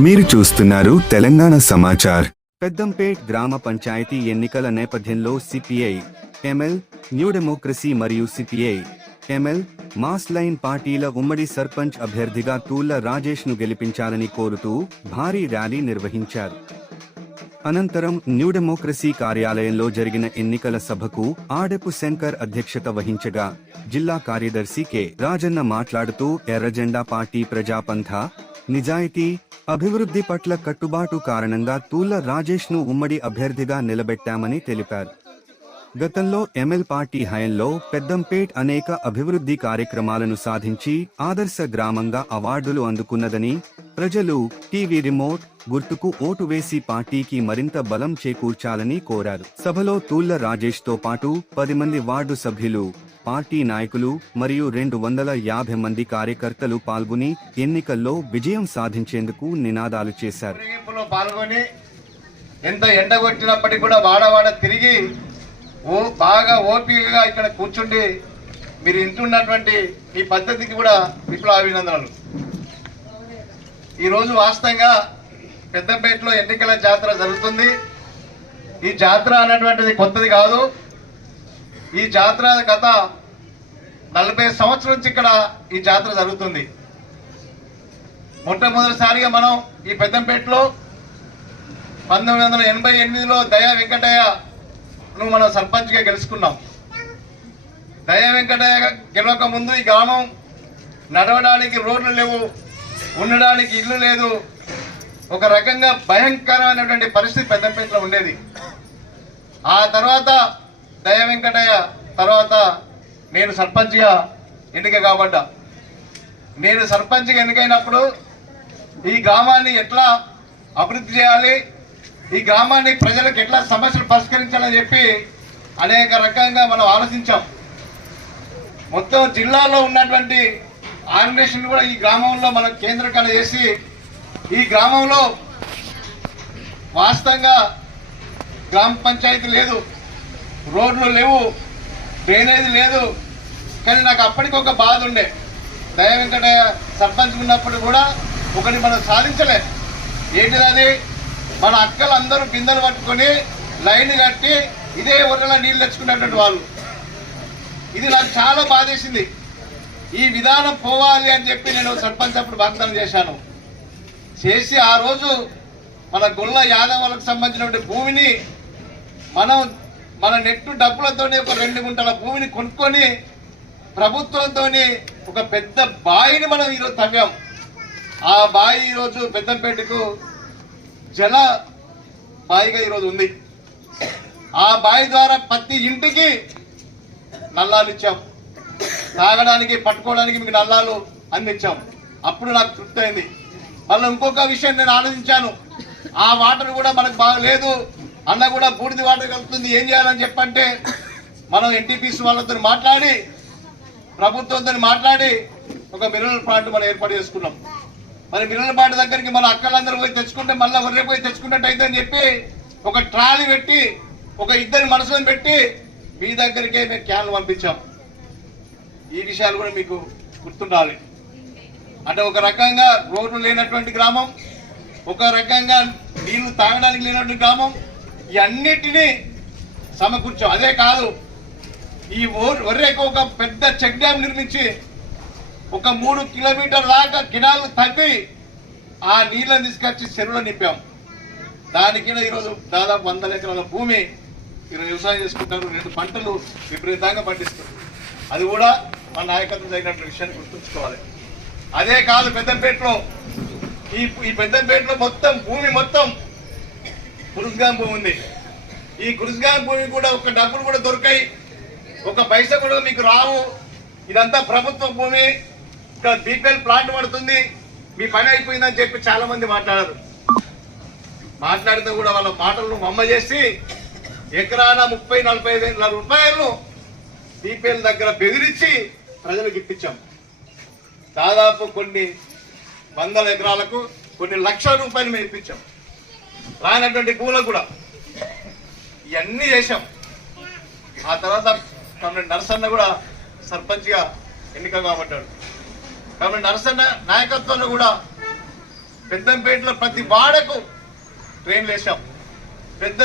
మీరు చూస్తున్నారు తెలంగాణ సమాచార్. పెద్దంపేట్ గ్రామ పంచాయతీ ఎన్నికల నేపథ్యంలో సిపిఐ ఎంఎల్ న్యూ డెమోక్రసీ మరియు సిపిఐ ఎంఎల్ మాస్ లైన్ పార్టీల ఉమ్మడి సర్పంచ్ అభ్యర్థిగా తూళ్ళ రాజేష్ను గెలిపించాలని కోరుతూ భారీ ర్యాలీ నిర్వహించారు. అనంతరం న్యూ డెమోక్రసీ కార్యాలయంలో జరిగిన ఎన్నికల సభకు ఆడెపు శంకర్ అధ్యక్షత వహించగా జిల్లా కార్యదర్శి కె. రాజన్న మాట్లాడుతూ ఎర్రజెండా పార్టీ ప్రజాపంథ నిజాయితీ అభివృద్ధి పట్ల కట్టుబాటు కారణంగా తూళ్ళ రాజేష్ను ఉమ్మడి అభ్యర్థిగా నిలబెట్టామని తెలిపారు. గతంలో ఎంఎల్ పార్టీ హయంలో పెద్దంపేట్ అనేక అభివృద్ధి కార్యక్రమాలను సాధించి ఆదర్శ గ్రామంగా అవార్డులు అందుకున్నదని ప్రజలు టీవీ రిమోట్ గుర్తుకు ఓటు వేసి పార్టీకి మరింత బలం చేకూర్చాలని కోరారు. సభలో తూళ్ళ రాజేష్తో పాటు పది మంది వార్డు సభ్యులు పార్టీ నాయకులు మరియు రెండు వందల యాభై మంది కార్యకర్తలు పాల్గొని ఎన్నికల్లో విజయం సాధించేందుకు నినాదాలు చేశారు. పాల్గొని ఎంత ఎండగొట్టినప్పటికీ కూడా వాడవాడ తిరిగి ఓ బాగా ఓపికగా ఇక్కడ కూర్చుండి మీరు ఇంటున్నటువంటి ఈ పద్ధతికి కూడా విప్లవ అభినందనలు ఈరోజు వాస్తవంగా పెద్దపేటలో ఎన్నికల జాతర జరుగుతుంది. ఈ జాతర అనేటువంటిది కొత్తది కాదు. ఈ జాతర గత నలభై సంవత్సరం నుంచి ఇక్కడ ఈ జాతర జరుగుతుంది. మొట్టమొదటిసారిగా మనం ఈ పెద్దంపేటలో పంతొమ్మిది వందల ఎనభై ఎనిమిదిలో దయా వెంకటయ్య ను మనం సర్పంచ్గా గెలుచుకున్నాం. దయా వెంకటయ్య గెలవక ముందు ఈ గ్రామం నడవడానికి రోడ్లు లేవు ఉండడానికి ఇల్లు లేదు. ఒక రకంగా భయంకరమైనటువంటి పరిస్థితి పెద్దంపేటలో ఉండేది. ఆ తర్వాత దయ వెంకటయ్య తర్వాత నేను సర్పంచ్గా ఎన్నిక కాబడ్డా. నేను సర్పంచ్గా ఎన్నికైనప్పుడు ఈ గ్రామాన్ని ఎట్లా అభివృద్ధి చేయాలి? ఈ గ్రామాన్ని ప్రజలకు ఎట్లా సమస్యలు పరిష్కరించాలని చెప్పి అనేక రకంగా మనం ఆలోచించాం. మొత్తం జిల్లాలో ఉన్నటువంటి ఆర్గనైజేషన్ కూడా ఈ గ్రామంలో మనం కేంద్రీకరణ చేసి ఈ గ్రామంలో వాస్తవంగా గ్రామ పంచాయతీ లేదు. రోడ్లు లేవు డ్రైనేజ్ లేదు. కానీ నాకు అప్పటికి ఒక బాధ ఉండే. దయ వెంకటయ్య సర్పంచ్ ఉన్నప్పుడు కూడా ఒకటి మనం సాధించలే. ఏంటిది మన అక్కలు అందరూ బిందెలు పట్టుకొని లైన్ కట్టి ఇదే ఊర్లలో నీళ్ళు తెచ్చుకునేటువంటి వాళ్ళు. ఇది నాకు చాలా బాధేసింది ఈ విధానం పోవాలి అని చెప్పి నేను సర్పంచ్ అప్పుడు వాగ్దానం చేశాను. చేసి ఆ రోజు మన గొల్ల యాదవులకు సంబంధించినటువంటి భూమిని మనం మన నెట్టు డబ్బులతోనే ఒక రెండు గుంటల భూమిని కొనుక్కొని ప్రభుత్వంతో ఒక పెద్ద బావిని మనం ఈరోజు తవ్వాం. ఆ బావి ఈరోజు పెద్దంపేటకు జల బావిగా ఈరోజు ఉంది. ఆ బావి ద్వారా ప్రతి ఇంటికి నల్లాలు ఇచ్చాం. తాగడానికి పట్టుకోవడానికి మీకు నల్లాలు అందించాం. అప్పుడు నాకు తృప్తి అయింది మళ్ళీ ఇంకొక విషయం నేను ఆలోచించాను. ఆ వాటర్ కూడా మనకు బాగా లేదు అన్న కూడా బూడిద వాటర్ కలుపుతుంది. ఏం చేయాలని చెప్పంటే మనం ఎన్టీపీసీ వాళ్ళతో మాట్లాడి ప్రభుత్వంతో మాట్లాడి ఒక మినరల్ ప్లాంట్ మనం ఏర్పాటు చేసుకున్నాం. మరి మినరల్ ప్లాంట్ దగ్గరికి మన అక్కలందరూ పోయి తెచ్చుకుంటే మళ్ళీ ఒర్రే పోయి తెచ్చుకున్నట్టు అయితే అని చెప్పి ఒక ట్రాలీ పెట్టి ఒక ఇద్దరి మనసులను పెట్టి మీ దగ్గరికే మేము క్యాన్లు పంపించాం. ఈ విషయాలు కూడా మీకు గుర్తుండాలి. అంటే ఒక రకంగా రోడ్లు లేనటువంటి గ్రామం ఒక రకంగా నీళ్ళు తాగడానికి లేనటువంటి గ్రామం ఇవన్నిటినీ సమకూర్చాం. అదే కాదు ఈ ఒర్రేకు ఒక పెద్ద చెక్ డ్యామ్ నిర్మించి ఒక మూడు కిలోమీటర్ దాకా కినాలు తవ్వి ఆ నీళ్ళని తీసుకొచ్చి చెరువులో నింపాం. దానికి ఈరోజు దాదాపు వందల ఎకరాల భూమి ఈరోజు వ్యవసాయం చేసుకుంటారు. రెండు పంటలు విపరీతంగా పండిస్తారు. అది కూడా మన నాయకత్వం జరిగినటువంటి విషయాన్ని గుర్తుంచుకోవాలి. అదే కాదు పెద్దంపేటలో ఈ ఈ పెద్దంపేటలో మొత్తం భూమి మొత్తం కురుస్గాం భూమి ఉంది. ఈ కురుస్గాం భూమి కూడా ఒక డబ్బులు కూడా దొరికాయి ఒక పైస కూడా మీకు రావు. ఇదంతా ప్రభుత్వ భూమి ఇక్కడ బీపీఎల్ ప్లాంట్ పడుతుంది. మీ పని అయిపోయిందని చెప్పి చాలా మంది మాట్లాడారు. మాట్లాడితే కూడా వాళ్ళ మాటలను మమ్మ చేసి ఎకరాన ముప్పై నలభై వేల రూపాయలను బీపీఎల్ దగ్గర బెదిరించి ప్రజలకు ఇప్పించాం. దాదాపు కొన్ని వందల ఎకరాలకు కొన్ని లక్షల రూపాయలు మేము ఇప్పించాం. రానటువంటి భూములకు కూడా. ఇవన్నీ చేశాం. ఆ తర్వాత కమిటీ నరసన్న కూడా సర్పంచ్గా ఎన్నిక కాబట్టాడు. కాబట్టి నరసన్న నాయకత్వంలో కూడా పెద్దంపేటలో ప్రతి వాడకు ట్రైన్లు వేసాం పెద్ద